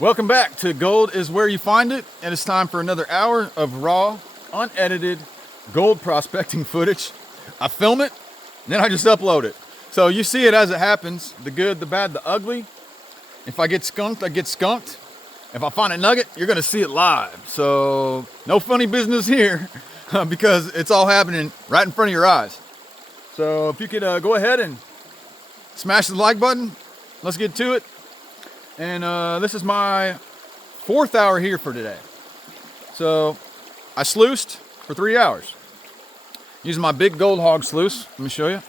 Welcome back to Gold is Where You Find It, and it's time for another hour of raw, unedited gold prospecting footage. I film it, and then I just upload it. So you see it as it happens, the good, the bad, the ugly. If I get skunked, I get skunked. If I find a nugget, you're gonna see it live. So no funny business here because it's all happening right in front of your eyes. So if you could go ahead and smash the like button, let's get to it. And this is my 4th hour here for today. So I sluiced for 3 hours using my big gold hog sluice. Let me show you.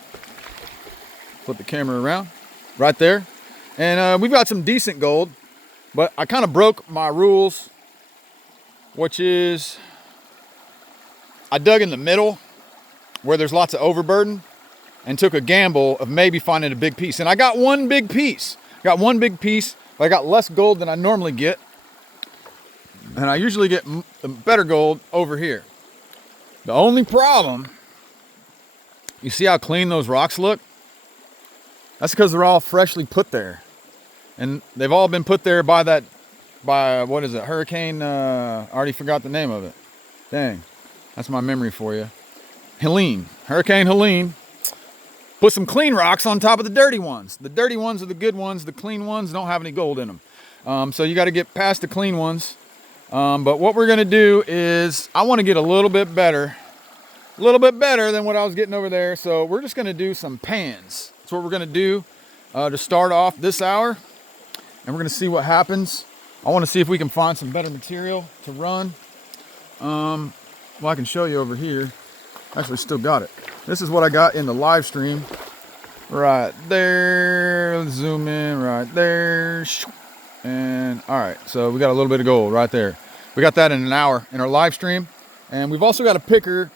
Flip the camera around right there. And we've got some decent gold, but I kind of broke my rules, which is I dug in the middle where there's lots of overburden and took a gamble of maybe finding a big piece. And I got one big piece. But I got less gold than I normally get. And I usually get better gold over here. The only problem, you see how clean those rocks look? That's because they're all freshly put there. And they've all been put there by what is it, Hurricane, I already forgot the name of it. Dang, that's my memory for you. Hurricane Helene. Put some clean rocks on top of the dirty ones. The dirty ones are the good ones. The clean ones don't have any gold in them. So you got to get past the clean ones. But what we're going to do is I want to get a little bit better than what I was getting over there. So we're just going to do some pans. That's what we're going to do to start off this hour. And we're going to see what happens. I want to see if we can find some better material to run. Well, I can show you over here. Actually, still got it. This is what I got in the live stream. Right there. Let's zoom in right there. And all right, so we got a little bit of gold right there. We got that in an hour in our live stream. And we've also got a picker.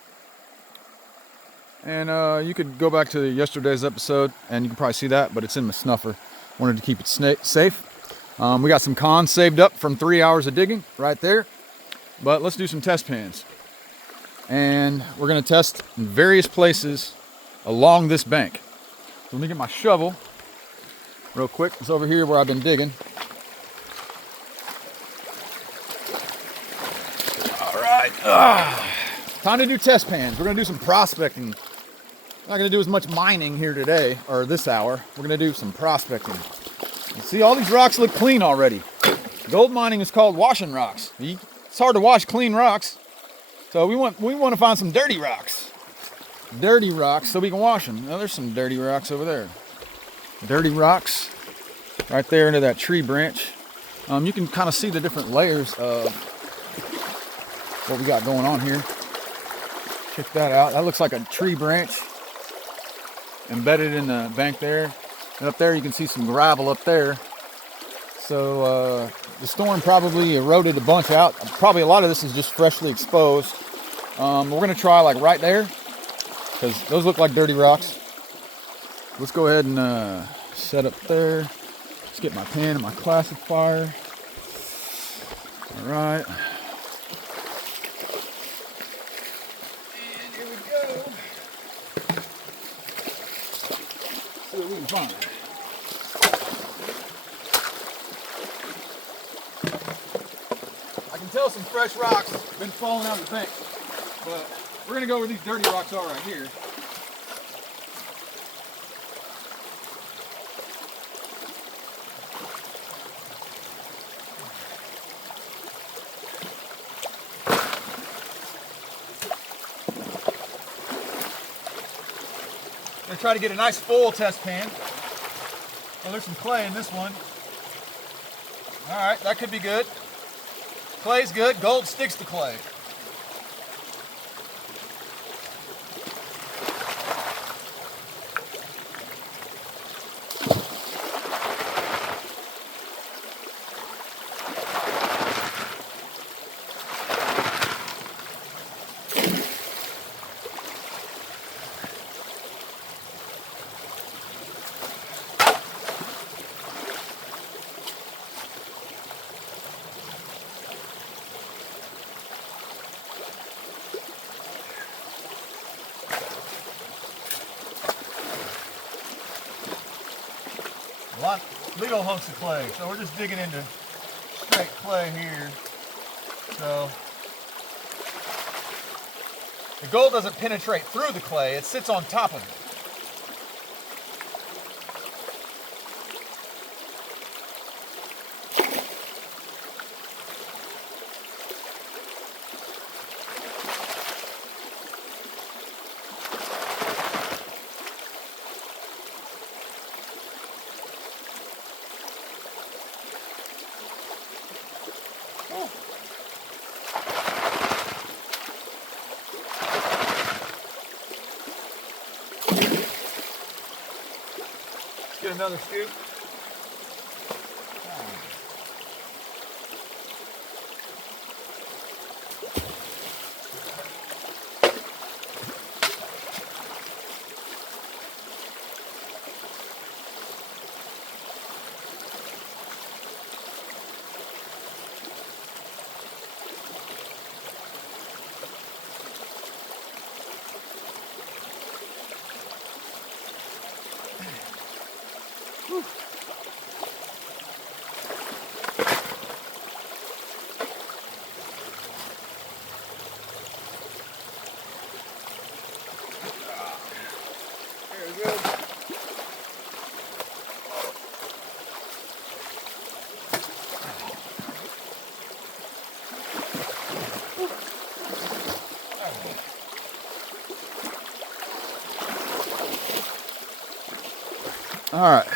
And you could go back to yesterday's episode and you can probably see that, but it's in my snuffer. Wanted to keep it safe. We got some cons saved up from 3 hours of digging right there. But let's do some test pans. And we're going to test in various places along this bank. So let me get my shovel real quick. It's over here where I've been digging. All right. Time to do test pans. We're going to do some prospecting. I'm not going to do as much mining here today, or this hour. We're going to do some prospecting. You see, all these rocks look clean already. Gold mining is called washing rocks. It's hard to wash clean rocks. So we want to find some dirty rocks. Dirty rocks so we can wash them. Now there's some dirty rocks over there. Dirty rocks right there into that tree branch. You can kind of see the different layers of what we got going on here. Check that out. That looks like a tree branch embedded in the bank there. And up there you can see some gravel up there. So the storm probably eroded a bunch out. Probably a lot of this is just freshly exposed. We're going to try like right there because those look like dirty rocks. Let's go ahead and set up there. Let's get my pen and my classifier. All right. And here we go. See what we can find. I can tell some fresh rocks have been falling out of the bank, but we're going to go where these dirty rocks are right here. I'm going to try to get a nice full test pan. Well, there's some clay in this one. All right, that could be good. Clay's good. Gold sticks to clay. Little hunks of clay, so we're just digging into straight clay here. So the gold doesn't penetrate through the clay, it sits on top of it. Get another scoop. Whew. Very good. All right.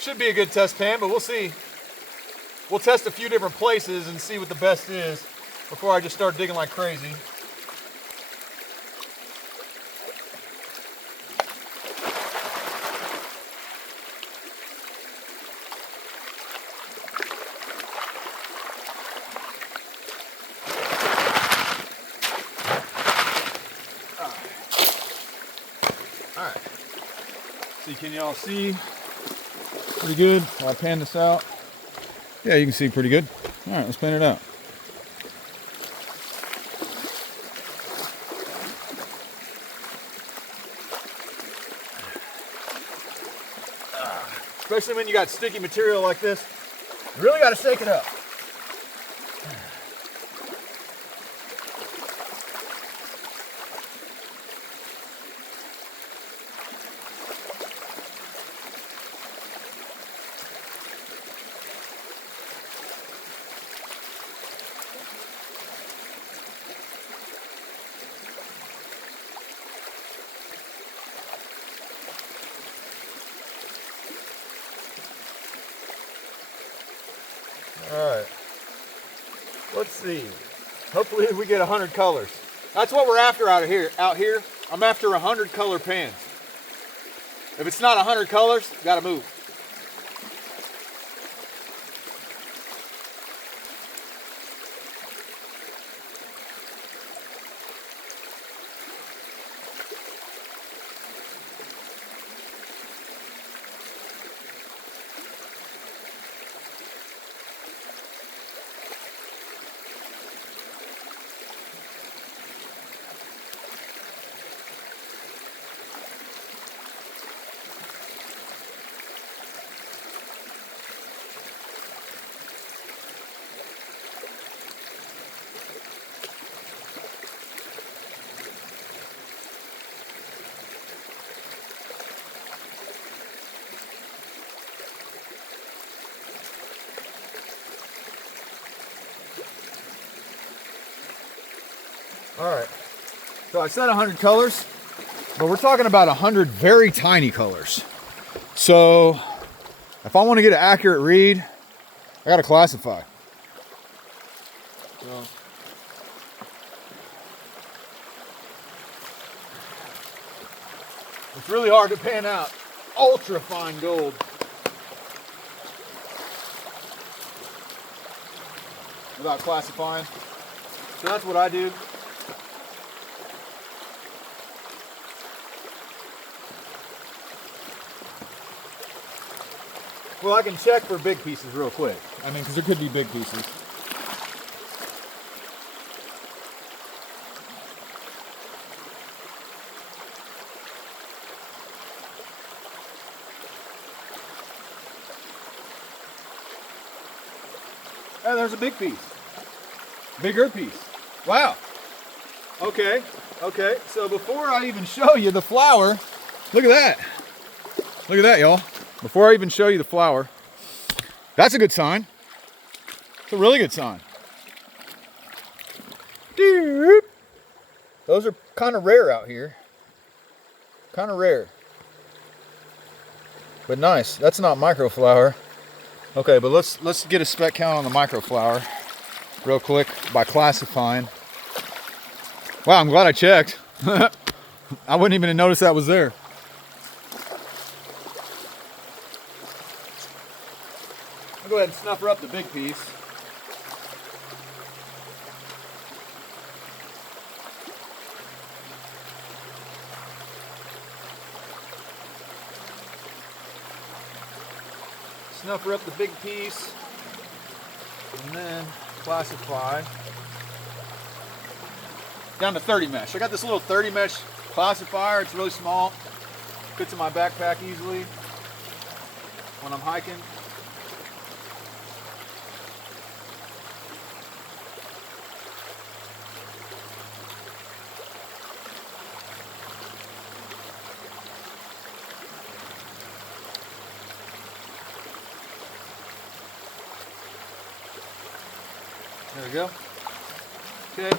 Should be a good test pan, but we'll see. We'll test a few different places and see what the best is before I just start digging like crazy. All right. See, can y'all see? Pretty good. While I pan this out. Yeah, you can see pretty good. All right, let's pan it out. Especially when you got sticky material like this, you really got to shake it up. All right, let's see. Hopefully we get 100 colors. That's what we're after out here. I'm after 100 color pans. If it's not 100 colors, gotta move. All right, so I said 100 colors, but we're talking about 100 very tiny colors. So if I want to get an accurate read, I got to classify. So it's really hard to pan out ultra fine gold. Without classifying. So that's what I do. Well, I can check for big pieces real quick. I mean, because there could be big pieces. Oh, there's a big piece. Bigger piece. Wow. Okay. Okay. So before I even show you the flower, look at that. Look at that, y'all. Before I even show you the flower, that's a good sign. It's a really good sign. Those are kind of rare out here. Kind of rare. But nice. That's not microflower. Okay, but let's get a spec count on the microflower real quick by classifying. Wow, I'm glad I checked. I wouldn't even have noticed that was there. I'll go ahead and snuffer up the big piece. Snuffer up the big piece, and then classify down to 30 mesh. I got this little 30 mesh classifier. It's really small, fits in my backpack easily when I'm hiking. There we go. Okay.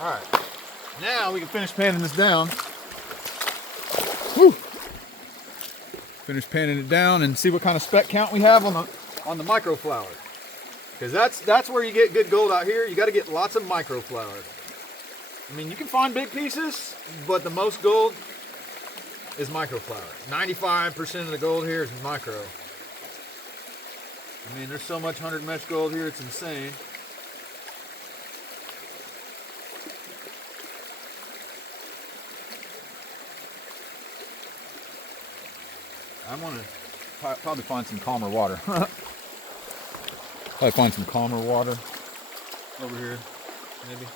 All right. Now we can finish panning this down. Woo! Finish panning it down and see what kind of spec count we have on the microflower. Because that's where you get good gold out here. You got to get lots of microflower. I mean, you can find big pieces, but the most gold is microflower. 95% of the gold here is micro. I mean, there's so much 100 mesh gold here, it's insane. I want to probably find some calmer water. Probably find some calmer water over here, maybe.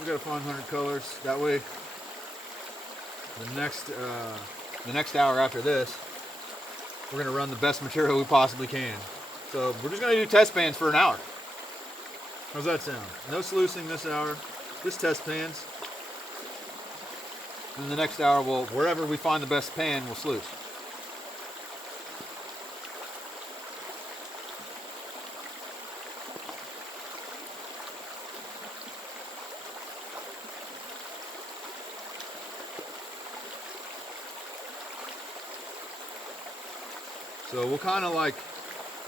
We gotta find 100 colors. That way, the next hour after this, we're gonna run the best material we possibly can. So we're just gonna do test pans for an hour. How's that sound? No sluicing this hour, just test pans. And the next hour, wherever we find the best pan, we'll sluice. So we'll kind of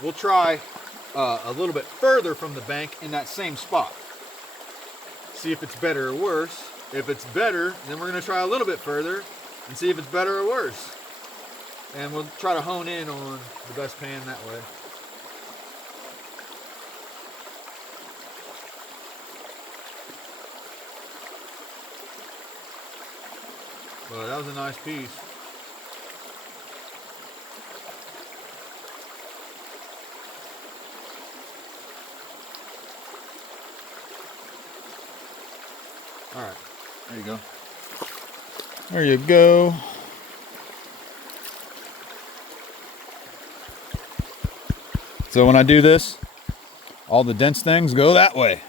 we'll try a little bit further from the bank in that same spot. See if it's better or worse. If it's better, then we're going to try a little bit further and see if it's better or worse. And we'll try to hone in on the best pan that way. Well, that was a nice piece. All right, there you go. There you go. So when I do this, all the dense things go that way.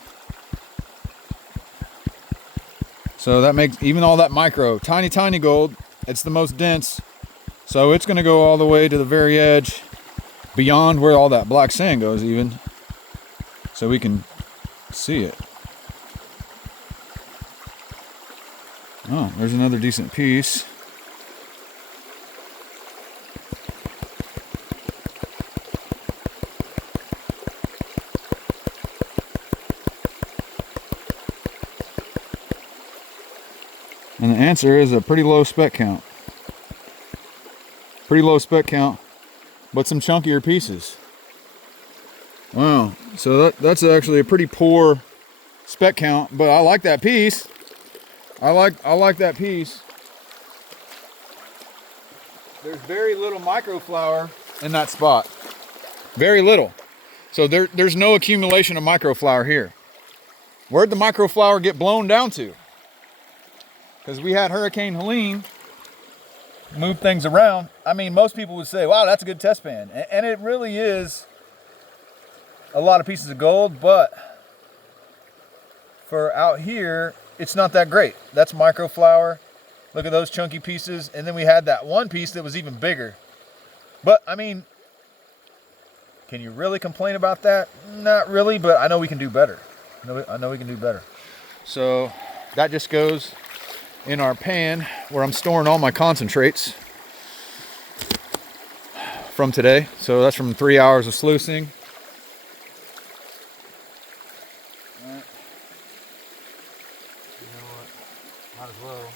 So that makes even all that micro, tiny gold, it's the most dense. So it's gonna go all the way to the very edge, beyond where all that black sand goes even. So we can see it. Oh, there's another decent piece. And the answer is a pretty low spec count. Pretty low spec count, but some chunkier pieces. Wow, so that's actually a pretty poor spec count, but I like that piece. I like that piece. There's very little microflower in that spot. Very little. So there's no accumulation of microflower here. Where'd the microflower get blown down to? Because we had Hurricane Helene move things around. I mean, most people would say, wow, that's a good test pan. And it really is a lot of pieces of gold, but for out here, it's not that great. That's microflower. Look at those chunky pieces. And then we had that one piece that was even bigger. But, I mean, can you really complain about that? Not really, but I know we can do better. I know we can do better. So that just goes in our pan where I'm storing all my concentrates from today. So that's from 3 hours of sluicing. All right. You know what? Might as well.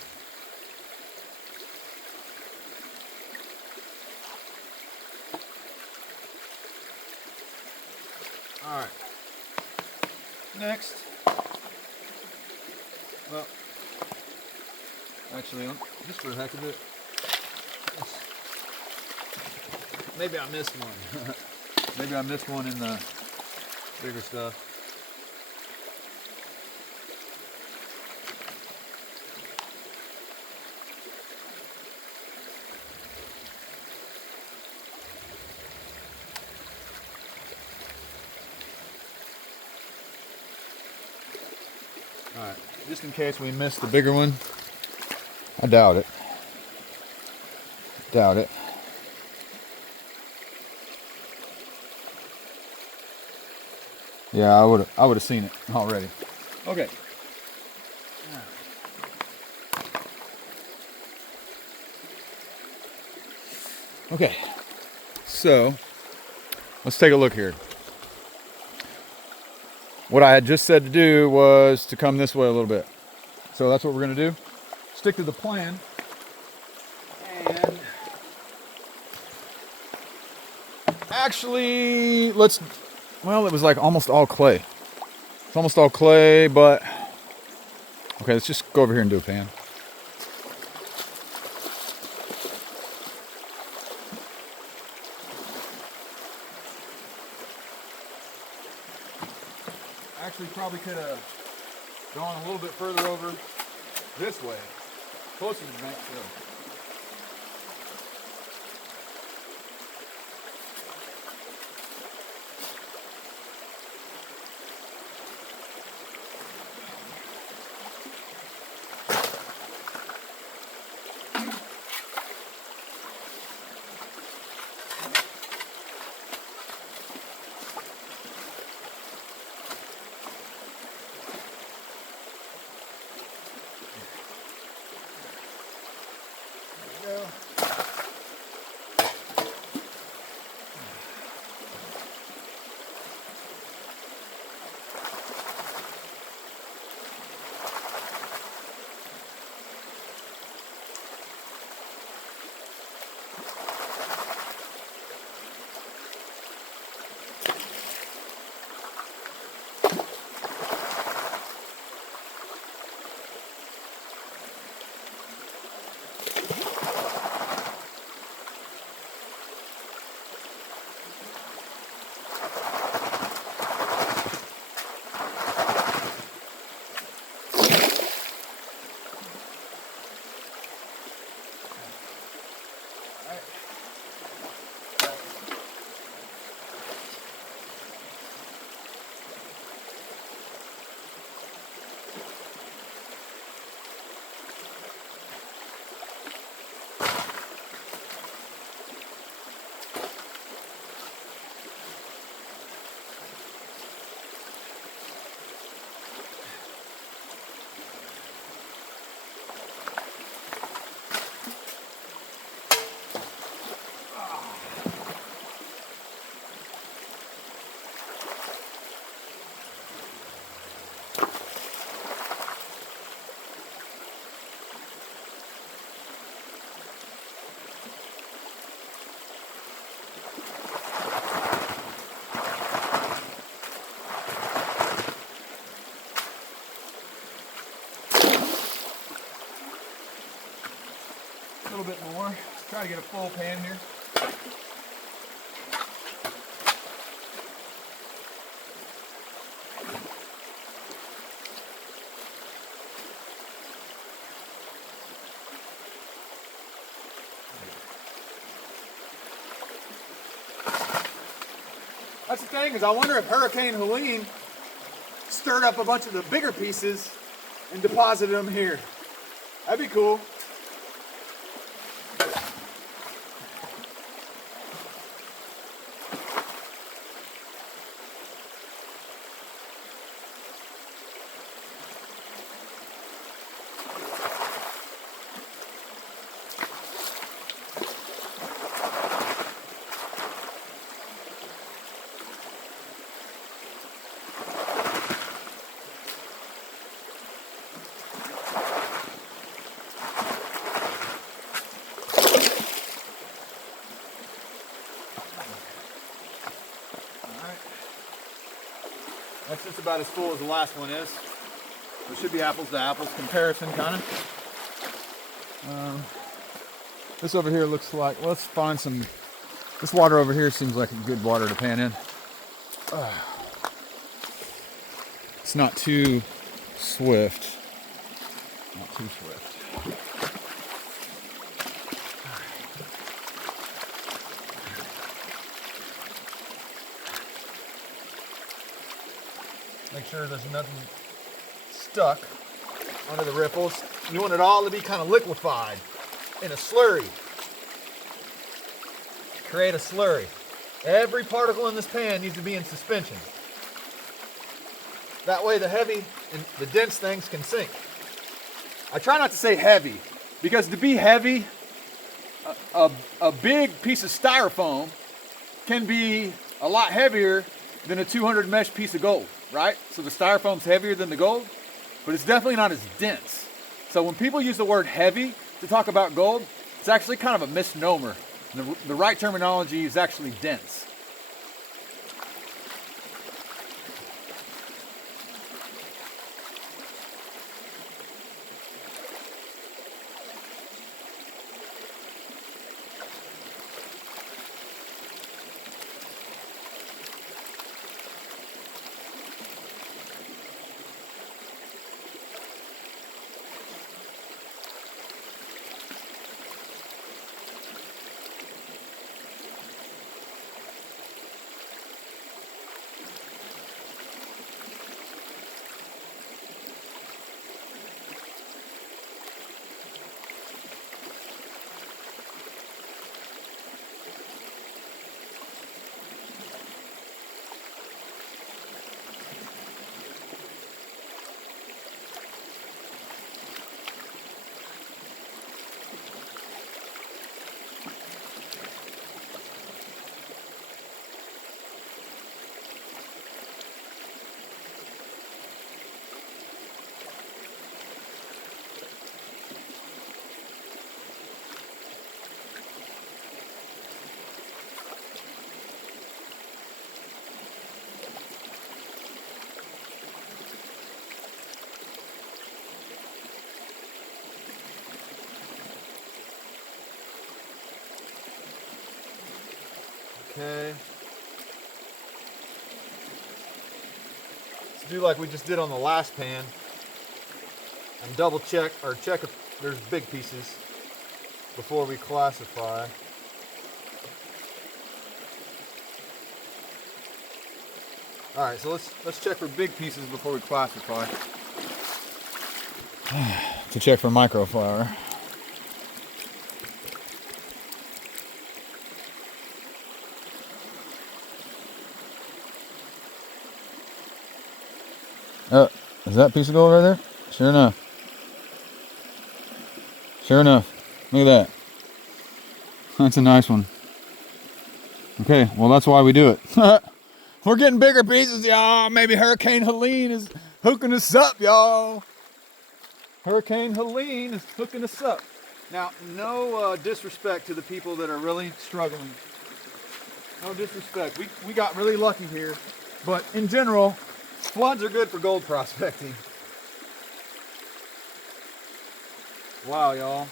All right. Next. Well, actually, just for the heck of it, maybe I missed one. Maybe I missed one in the bigger stuff. All right, just in case we missed the bigger one. I doubt it. Doubt it. Yeah, I would have seen it already. Okay. Okay. So, let's take a look here. What I had just said to do was to come this way a little bit. So that's what we're going to do. Stick to the plan. And actually, well, it was like almost all clay. It's almost all clay, but okay, let's just go over here and do a pan. Actually, probably could have gone a little bit further over this way, closer to the bank. Try to get a full pan here. That's the thing, is I wonder if Hurricane Helene stirred up a bunch of the bigger pieces and deposited them here. That'd be cool. That's just about as full as the last one is. It should be apples to apples comparison, kind of. This over here looks like, let's find some, this water over here seems like a good water to pan in. It's not too swift. Not too swift. Make sure there's nothing stuck under the ripples. You want it all to be kind of liquefied in a slurry. Create a slurry. Every particle in this pan needs to be in suspension. That way the heavy and the dense things can sink. I try not to say heavy, because to be heavy, a big piece of styrofoam can be a lot heavier than a 200 mesh piece of gold, right? So the styrofoam's heavier than the gold, but it's definitely not as dense. So when people use the word heavy to talk about gold, it's actually kind of a misnomer. The right terminology is actually dense. Okay. Let's do like we just did on the last pan and double check or check if there's big pieces before we classify. All right, so let's check for big pieces before we classify. To check for microflour. Oh, is that piece of gold right there? Sure enough. Sure enough. Look at that. That's a nice one. Okay, well that's why we do it. We're getting bigger pieces, y'all. Maybe Hurricane Helene is hooking us up, y'all. Hurricane Helene is hooking us up. Now, no disrespect to the people that are really struggling. No disrespect. We got really lucky here. But in general, floods are good for gold prospecting. Wow, y'all.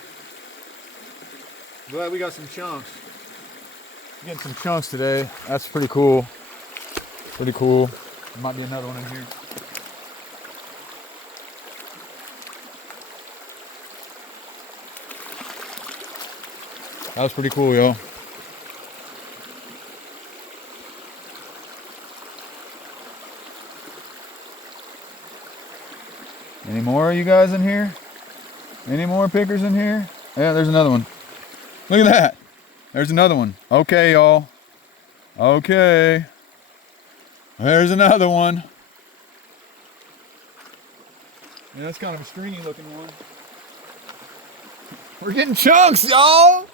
Glad we got some chunks. Getting some chunks today. That's pretty cool. Pretty cool. There might be another one in here. That was pretty cool, y'all. Any more of you guys in here? Any more pickers in here? Yeah, there's another one. Look at that. There's another one. Okay, y'all. Okay. There's another one. Yeah, that's kind of a stringy looking one. We're getting chunks, y'all.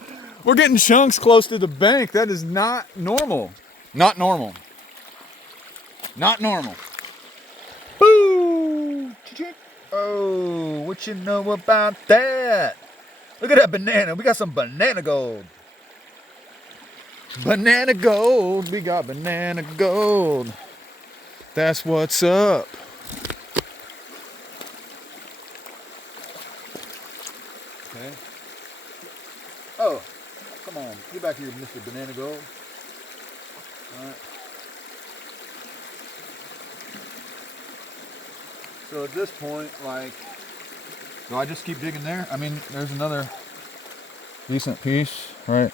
We're getting chunks close to the bank. That is not normal. Not normal. Not normal. Boo! Oh, what you know about that? Look at that banana. We got some banana gold. Banana gold. We got banana gold. That's what's up. Okay. Oh, come on. Get back here, Mr. Banana Gold. All right. So at this point, like, do I just keep digging there? I mean, there's another decent piece, right?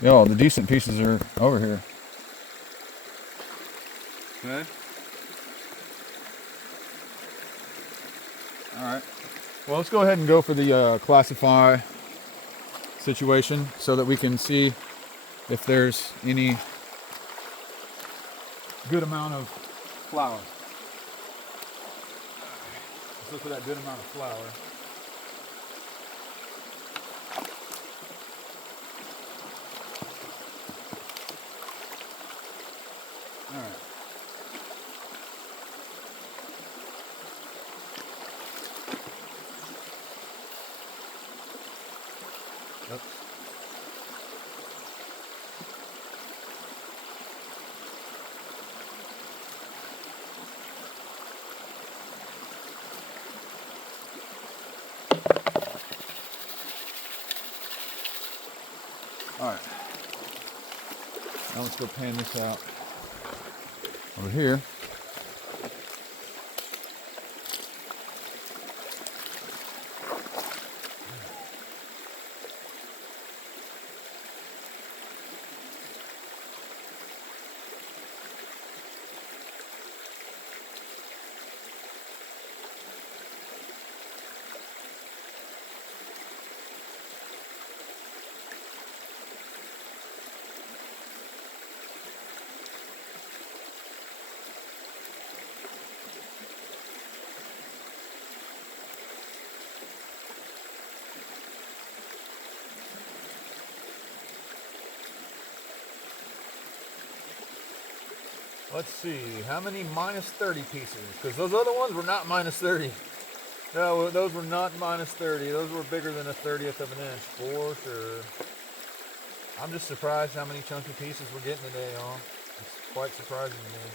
Yo, the decent pieces are over here. Okay. All right. Well, let's go ahead and go for the classify situation so that we can see if there's any good amount of flour. Let's look for that good amount of flour. All right. Oops. All right. Now let's go pan this out over here. Let's see, how many minus 30 pieces? Because those other ones were not minus 30. No, those were not minus 30. Those were bigger than a 30th of an inch, for sure. I'm just surprised how many chunky pieces we're getting today, y'all. It's quite surprising to me.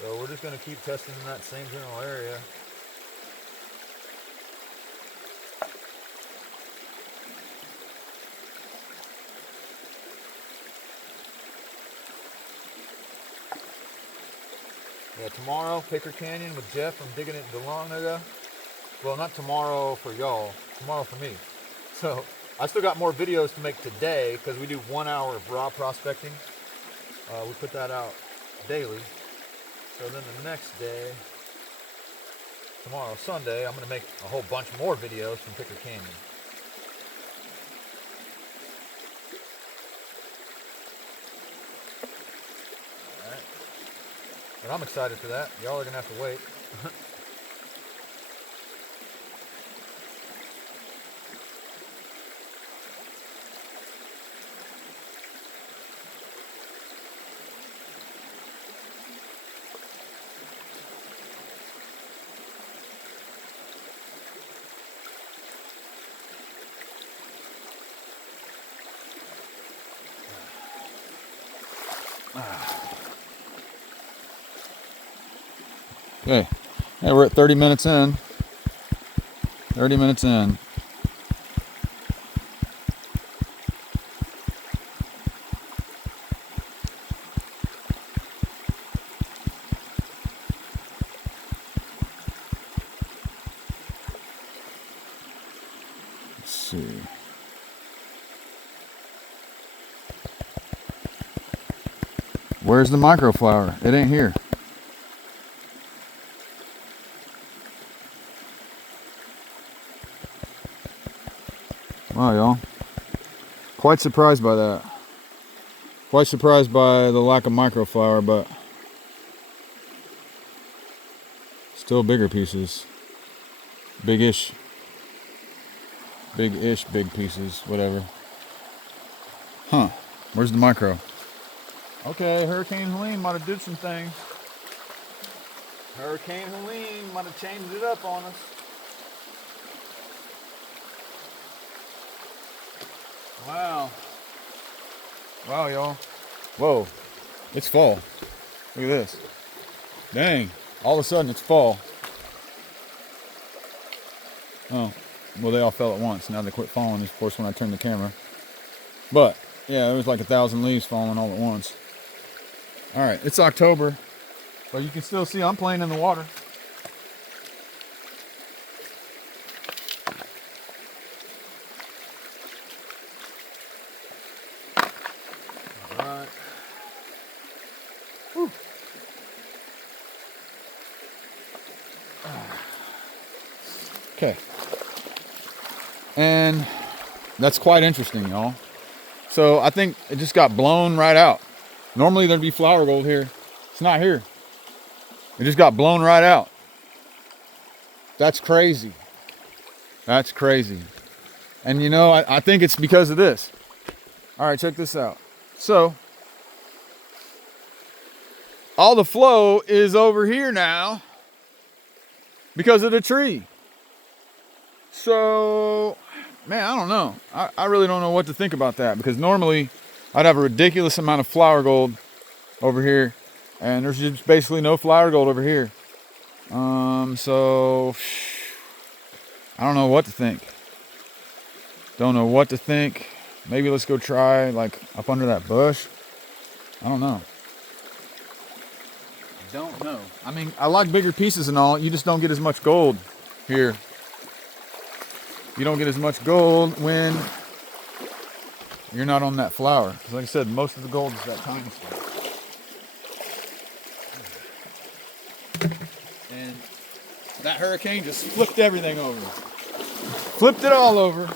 So we're just going to keep testing in that same general area. Yeah, tomorrow, Picker Canyon with Jeff from Digging It in Dahlonega. Well, not tomorrow for y'all, tomorrow for me. So, I still got more videos to make today because we do 1 hour of raw prospecting. We put that out daily. So then the next day, tomorrow, Sunday, I'm going to make a whole bunch more videos from Picker Canyon. Alright. But I'm excited for that. Y'all are going to have to wait. Okay, hey, we're at 30 minutes in. 30 minutes in. Let's see. Where's the microflower? It ain't here. Wow, y'all. Quite surprised by that. Quite surprised by the lack of microflower, but still bigger pieces. Big-ish. Big-ish, big pieces, whatever. Huh. Where's the micro? Okay, Hurricane Helene might have did some things. Hurricane Helene might have changed it up on us. Wow. Wow, y'all. Whoa. It's fall. Look at this. Dang. All of a sudden it's fall. Oh. Well, they all fell at once. Now they quit falling, of course, when I turn the camera. But, yeah, there was like 1,000 leaves falling all at once. All right, it's October. But you can still see I'm playing in the water. All right. Whew. Okay. And that's quite interesting, y'all. So I think it just got blown right out. Normally there'd be flower gold here. It's not here. It just got blown right out. That's crazy. That's crazy. And you know, I think it's because of this. All right, check this out. So all the flow is over here now because of the tree. So, man, I don't know. I really don't know what to think about that, because normally I'd have a ridiculous amount of flower gold over here, and there's just basically no flower gold over here. So I don't know what to think. Don't know what to think. Maybe let's go try like up under that bush. I don't know. Don't know. I mean, I like bigger pieces and all. You just don't get as much gold here. You don't get as much gold when you're not on that flower. Like I said, most of the gold is that tiny stuff. And that hurricane just flipped everything over. Flipped it all over.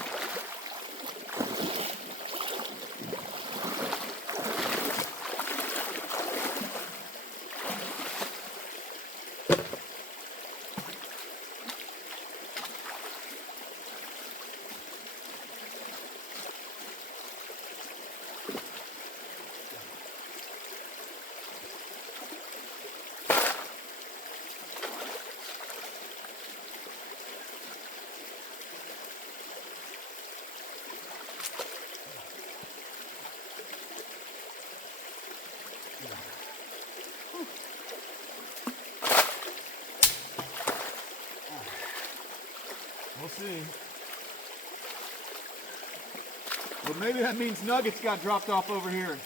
We'll see. Well, maybe that means nuggets got dropped off over here.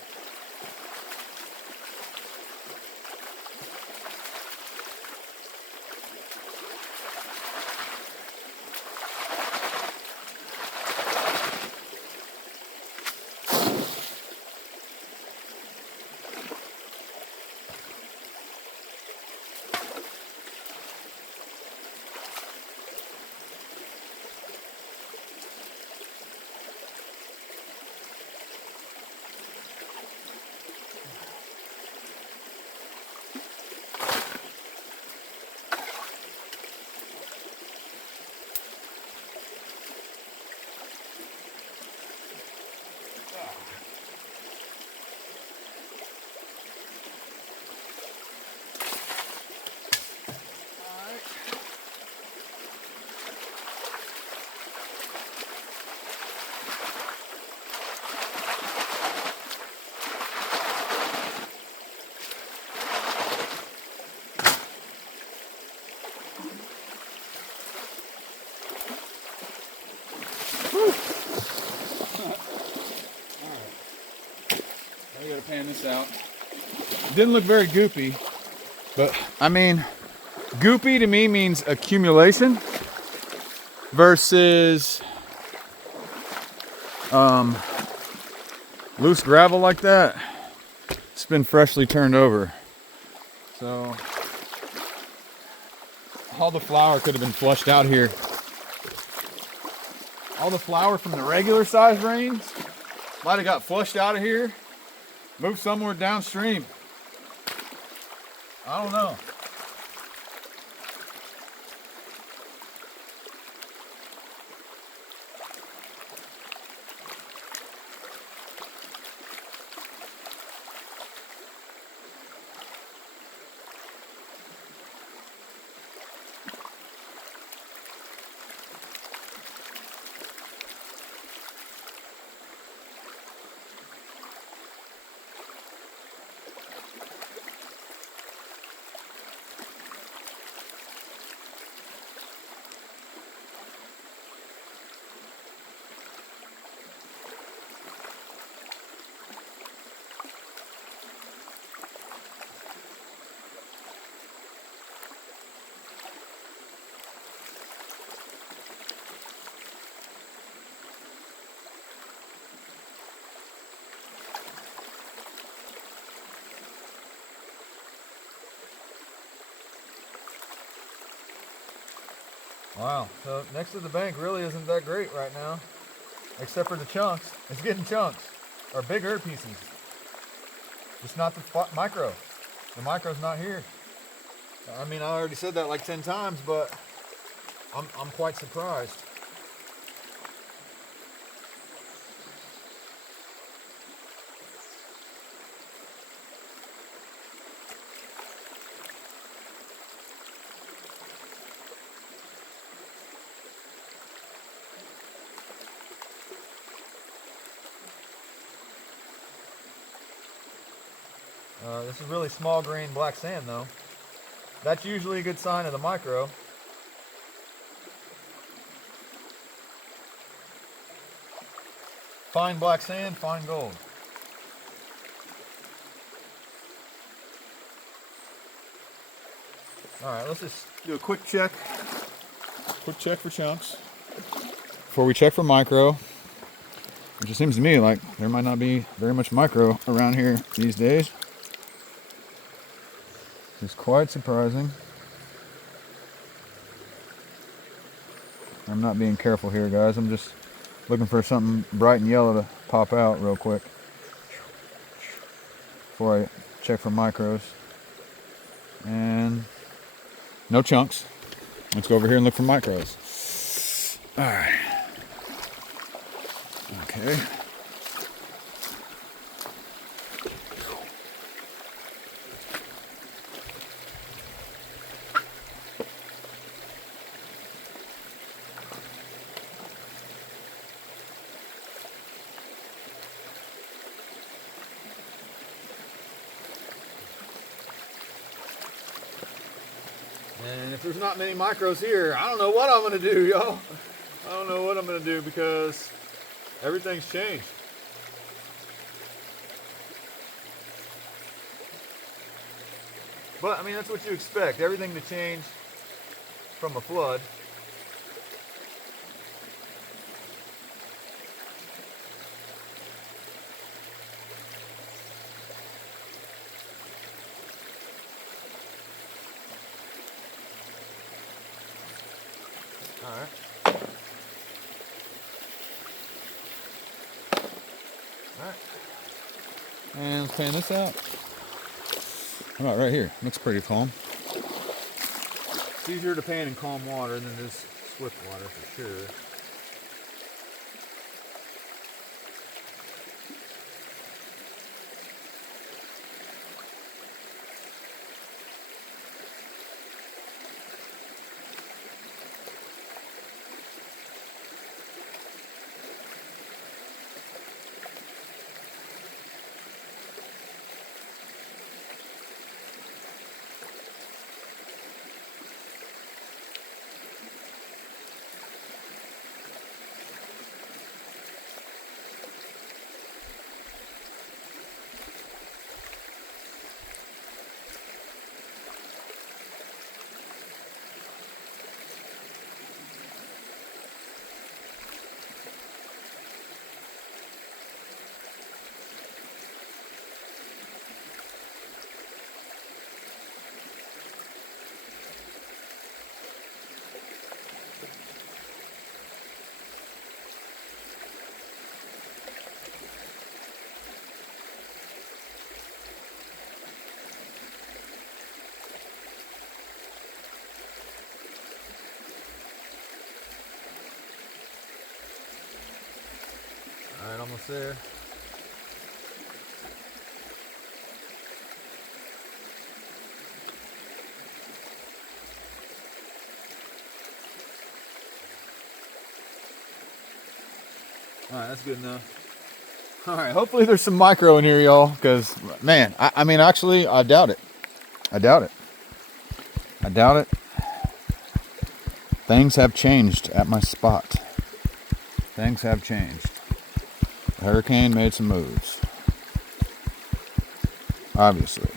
pan this out. Didn't look very goopy, but I mean, goopy to me means accumulation versus loose gravel like that. It's been freshly turned over. So all the flour could have been flushed out here. All the flour from the regular size rains might have got flushed out of here, moved somewhere downstream. I don't know. Wow, so next to the bank really isn't that great right now, except for the chunks. It's getting chunks, or bigger pieces. Just not the micro. The micro's not here. I mean, I already said that like 10 times, but I'm quite surprised. This is really small grain black sand though. That's usually a good sign of the micro. Fine black sand, fine gold. Alright, let's just do a quick check. Quick check for chunks before we check for micro. It just seems to me like there might not be very much micro around here these days. It's quite surprising. I'm not being careful here, guys. I'm just looking for something bright and yellow to pop out real quick before I check for micros. And no chunks. Let's go over here and look for micros. All right. Okay. And if there's not many micros here, I don't know what I'm gonna do, y'all. I don't know what I'm gonna do because everything's changed. But I mean, that's what you expect, everything to change from a flood. All right. All right. And let's pan this out. All right, right here. Looks pretty calm. It's easier to pan in calm water than this swift water for sure. spots there. All right, that's good enough. All right, hopefully there's some micro in here, y'all, because, man, I mean, actually, I doubt it. I doubt it. I doubt it. Things have changed at my spot. Things have changed. The hurricane made some moves. Obviously.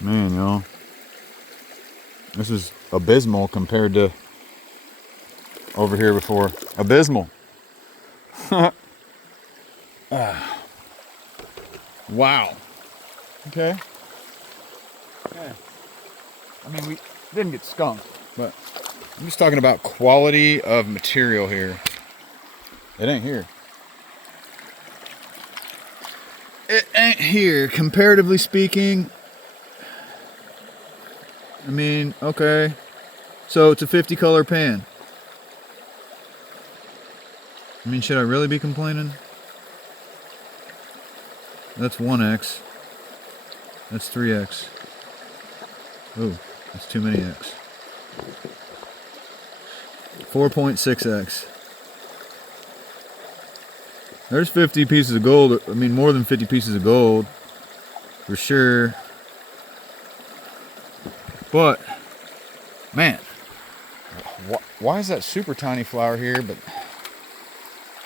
Man, y'all. This is abysmal compared to over here before. Abysmal. Wow. Okay. Yeah. I mean, we didn't get skunked, but I'm just talking about quality of material here. It ain't here. It ain't here, comparatively speaking. I mean, okay. So it's a 50 color pan. I mean, should I really be complaining? That's 1x. That's 3x. Oh, that's too many x. 4.6x. There's 50 pieces of gold. I mean, more than 50 pieces of gold. For sure. But, man, why is that super tiny flower here? But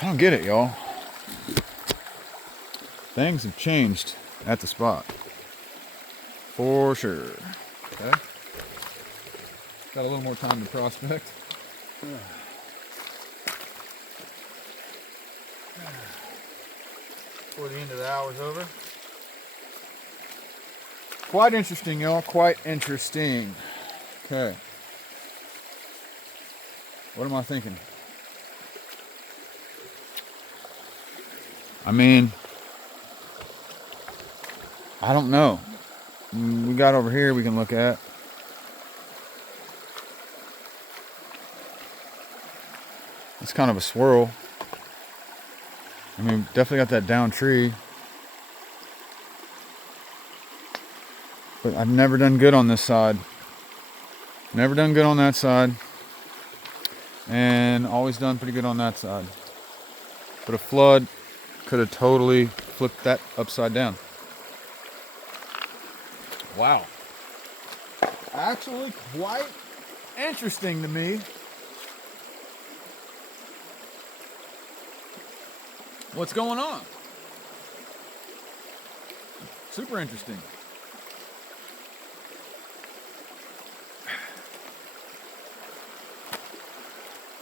I don't get it, y'all. Things have changed at the spot. For sure. Okay. Got a little more time to prospect. Before the end of the hour's over. Quite interesting, y'all. Quite interesting. Okay. What am I thinking? I mean, I don't know. We got over here we can look at. It's kind of a swirl. I mean, definitely got that down tree. But I've never done good on this side. Never done good on that side. And always done pretty good on that side. But a flood could have totally flipped that upside down. Wow. Actually quite interesting to me. What's going on? Super interesting.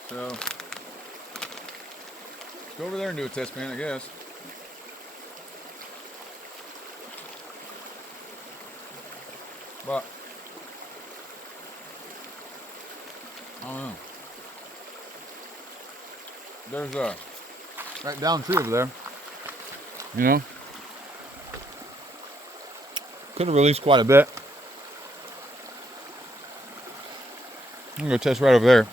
So, let's go over there and do a test pan, I guess. But, I don't know. There's a right down tree over there. You know? Could have released quite a bit. I'm gonna go test right over there.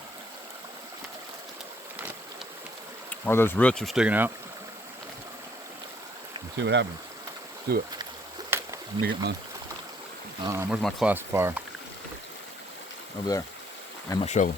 Or those roots are sticking out. And see what happens. Let's do it. Let me get my, where's my classifier? Over there. And my shovel.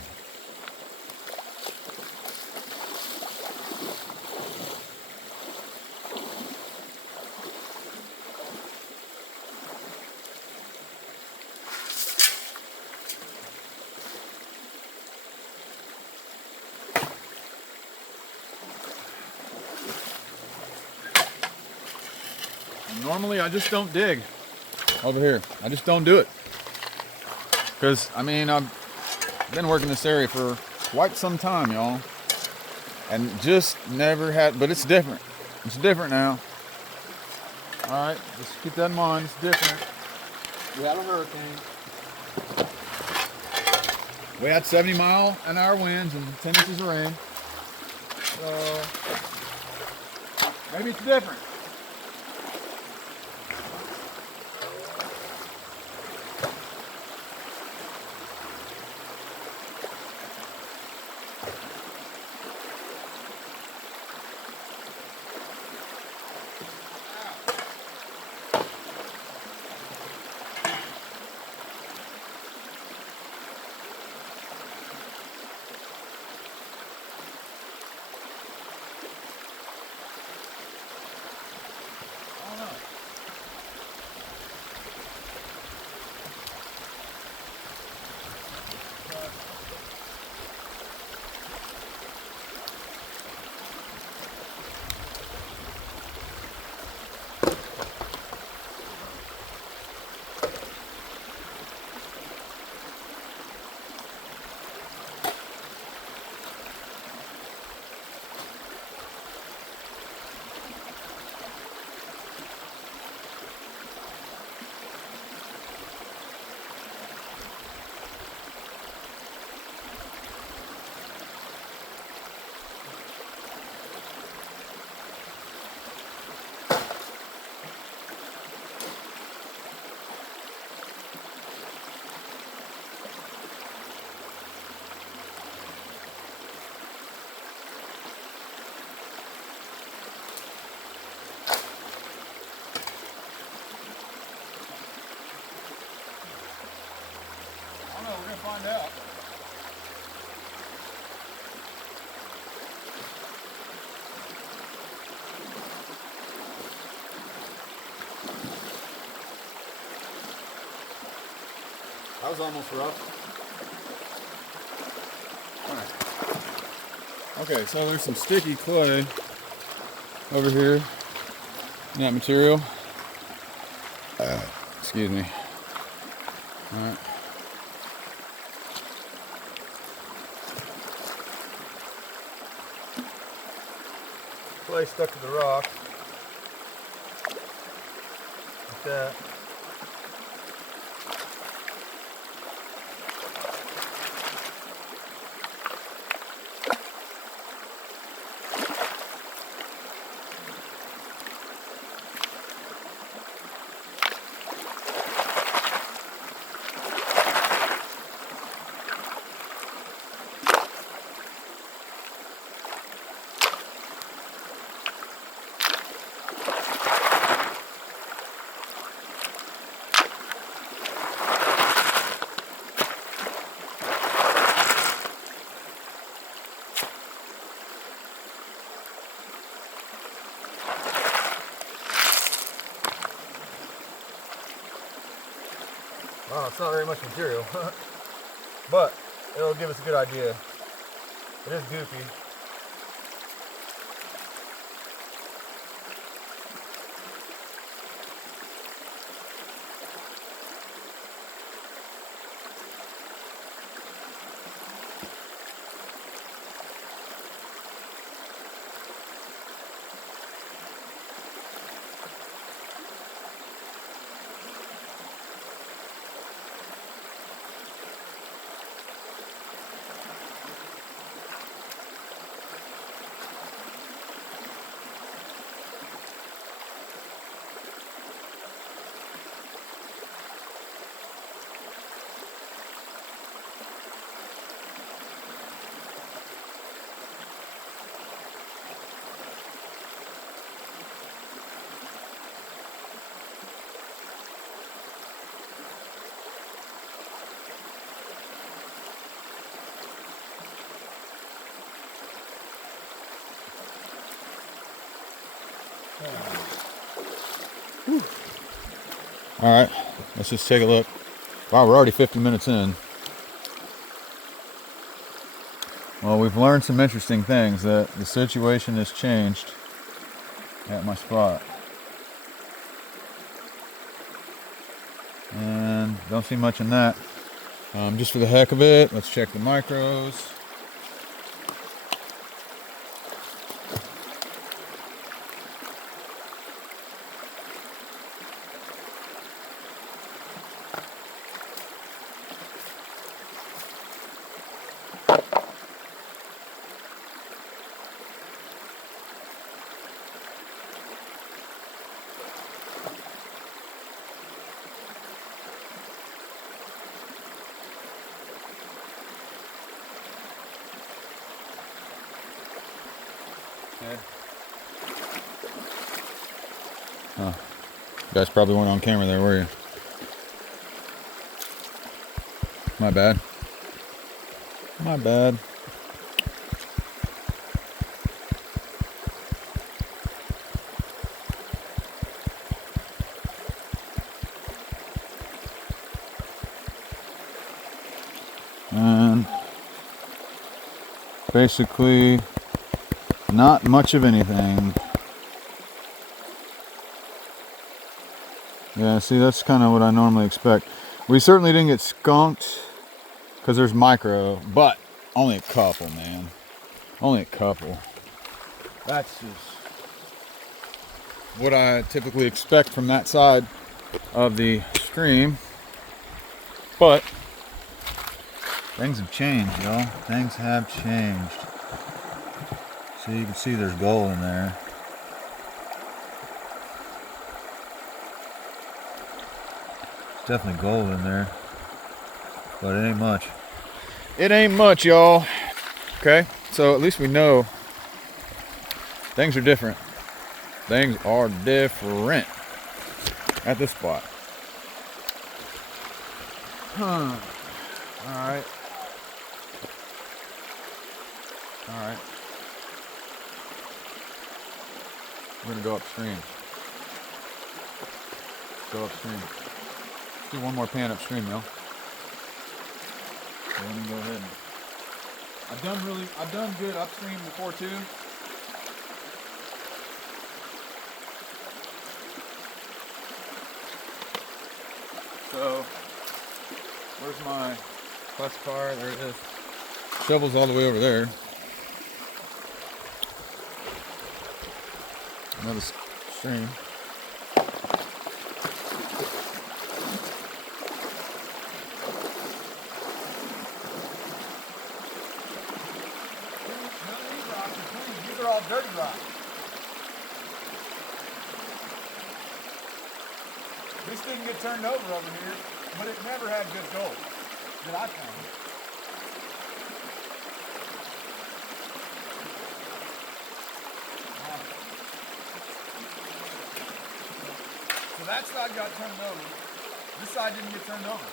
Normally I just don't dig over here. I just don't do it. Because, I mean, I've been working this area for quite some time, y'all. And just never had, but it's different. It's different now. Alright, just keep that in mind. It's different. We had a hurricane. We had 70-mile-an-hour winds and 10 inches of rain. So maybe it's different. We're gonna find out. That was almost rough. All right. Okay, so there's some sticky clay over here in that material. Excuse me. All right. Clay stuck to the rock. Like that. Wow, it's not very much material, but it'll give us a good idea. It is goofy. All right, let's just take a look. Wow, we're already 50 minutes in. Well, we've learned some interesting things, that the situation has changed at my spot. And don't see much in that. Just for the heck of it, let's check the micros. head. Oh, you guys probably weren't on camera there, were you? My bad. My bad. And basically not much of anything. Yeah, see, that's kind of what I normally expect. We certainly didn't get skunked because there's micro, but only a couple, man. Only a couple. That's just what I typically expect from that side of the stream. But things have changed, y'all. Things have changed. So you can see there's gold in there. Definitely gold in there, but it ain't much. It ain't much, y'all. Okay, so at least we know things are different. Things are different at this spot. All right. We're gonna go upstream. Go upstream. Do one more pan upstream, yo. So let me go ahead and I've done good upstream before too. So where's my classifier? There it is. Shovel's all the way over there. Another stream. These are all dirty rocks. This didn't get turned over here, but it never had good gold that I found. So that side got turned over. This side didn't get turned over.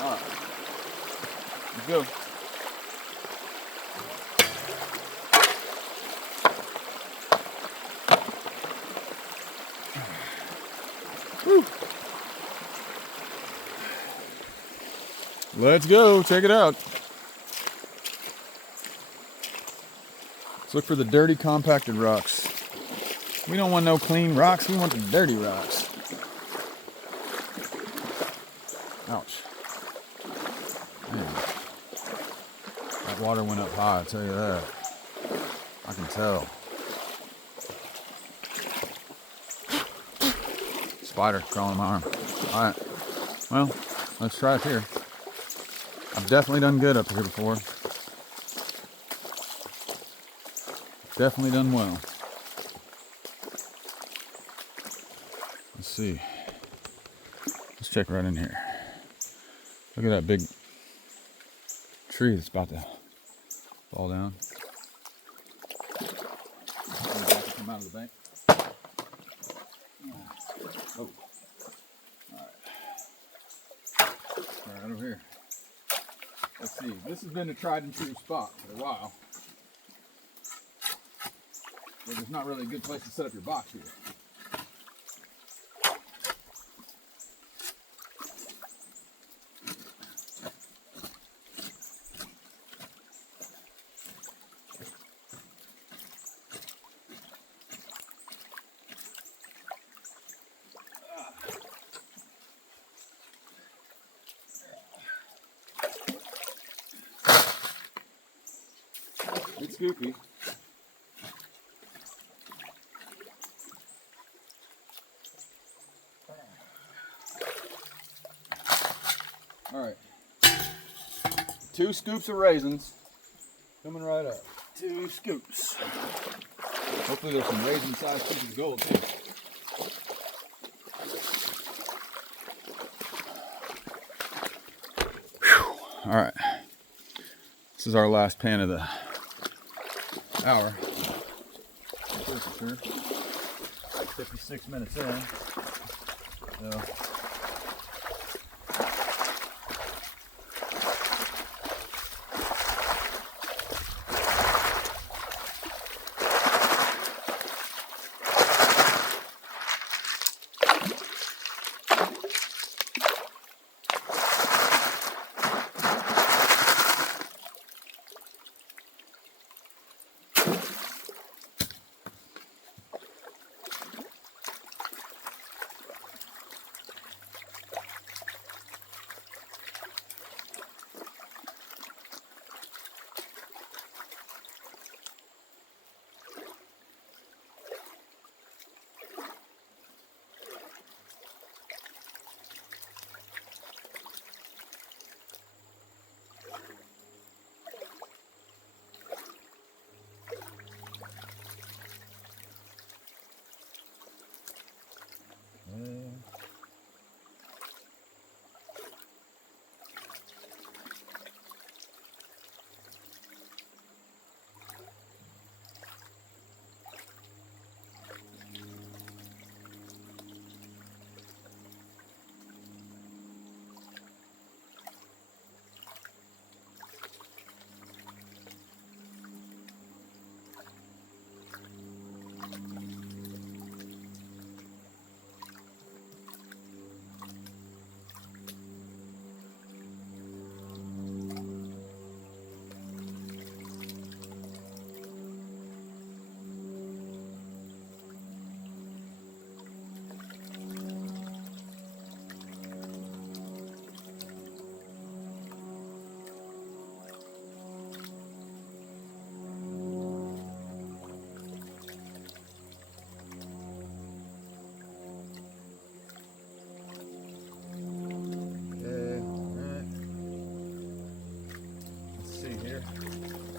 Alright. Let's go. Woo. Let's go, check it out. Let's look for the dirty compacted rocks. We don't want no clean rocks, we want the dirty rocks. Ouch. Man. That water went up high, I'll tell you that. I can tell. Spider crawling my arm. Alright. Well, let's try it here. I've definitely done good up here before. Definitely done well. Let's see. Let's check right in here. Look at that big tree that's about to fall down. About to come out of the bank. Oh. Alright, over here. Let's see. This has been a tried and true spot for a while. But there's not really a good place to set up your box here. It's goofy. All right. 2 scoops of raisins coming right up. 2 scoops. Hopefully there's some raisin sized pieces of gold too. All right, this is our last pan of the hour. For sure. 56 minutes in. So.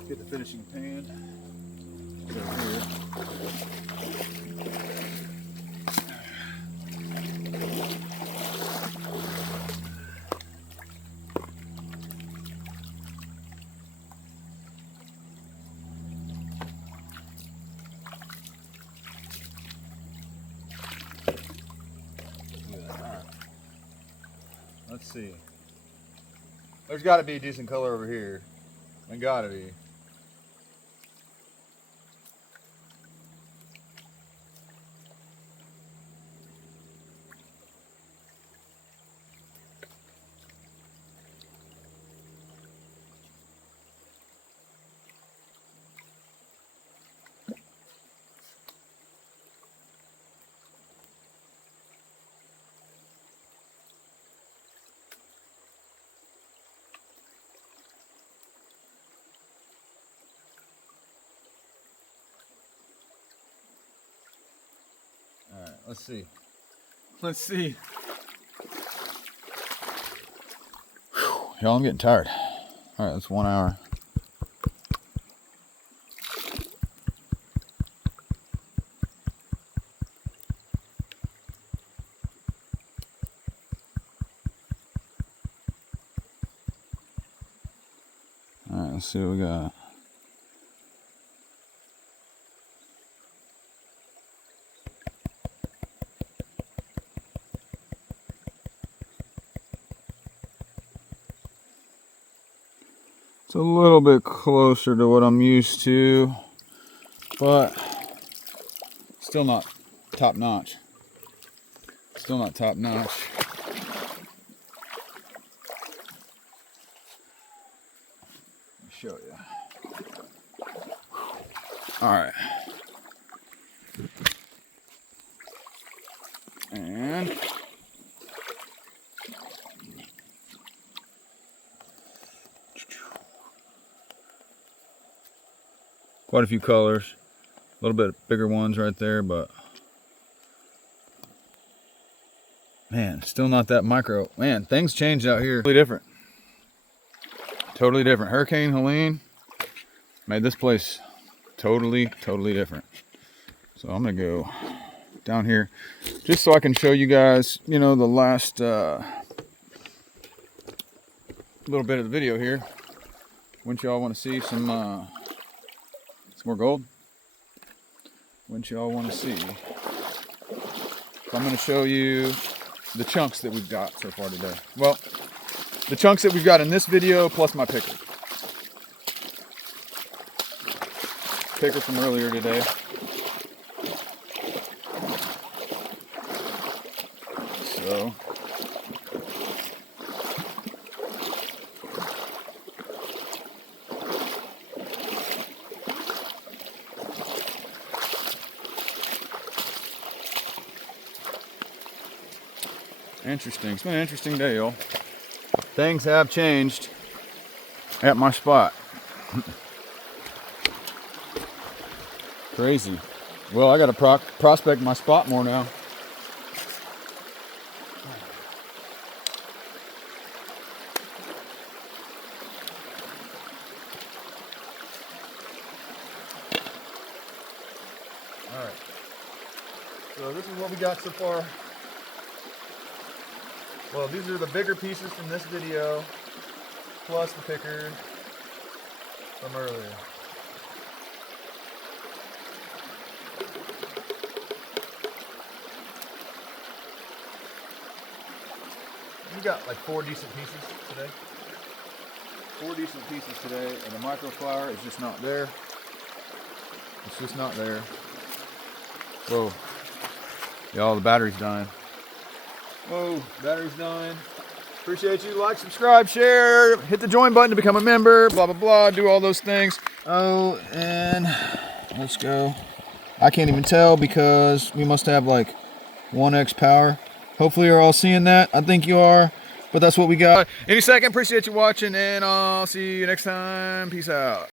Get the finishing pan. Get over here. Let's see. There's got to be a decent color over here. There got to be. All right, let's see. Let's see. Y'all, I'm getting tired. All right, that's 1 hour. All right, let's see what we got. It's a little bit closer to what I'm used to, but still not top notch. Still not top notch. Let me show you. All right. And quite a few colors, a little bit bigger ones right there, but man, still not that micro. Man, things changed out here. Totally different. Totally different. Hurricane Helene made this place totally different. So I'm gonna go down here just so I can show you guys, you know, the last little bit of the video here. Wouldn't y'all want to see some more gold? Wouldn't y'all want to see? So I'm going to show you the chunks that we've got so far today. Well, the chunks that we've got in this video plus my picker. Picker from earlier today. So interesting. It's been an interesting day, y'all. Things have changed at my spot. Crazy. Well, I got to prospect my spot more now. All right. So this is what we got so far. Well, these are the bigger pieces from this video, plus the picker from earlier. We got like 4 decent pieces today. 4 decent pieces today, and the microflower is just not there. It's just not there. Whoa. Y'all, the battery's dying. Whoa, battery's dying. Appreciate you. Like, subscribe, share, hit the join button to become a member, blah, blah, blah, do all those things. Oh, and let's go. I can't even tell because we must have like 1x power. Hopefully you're all seeing that. I think you are, but that's what we got. Any second, appreciate you watching, and I'll see you next time. Peace out.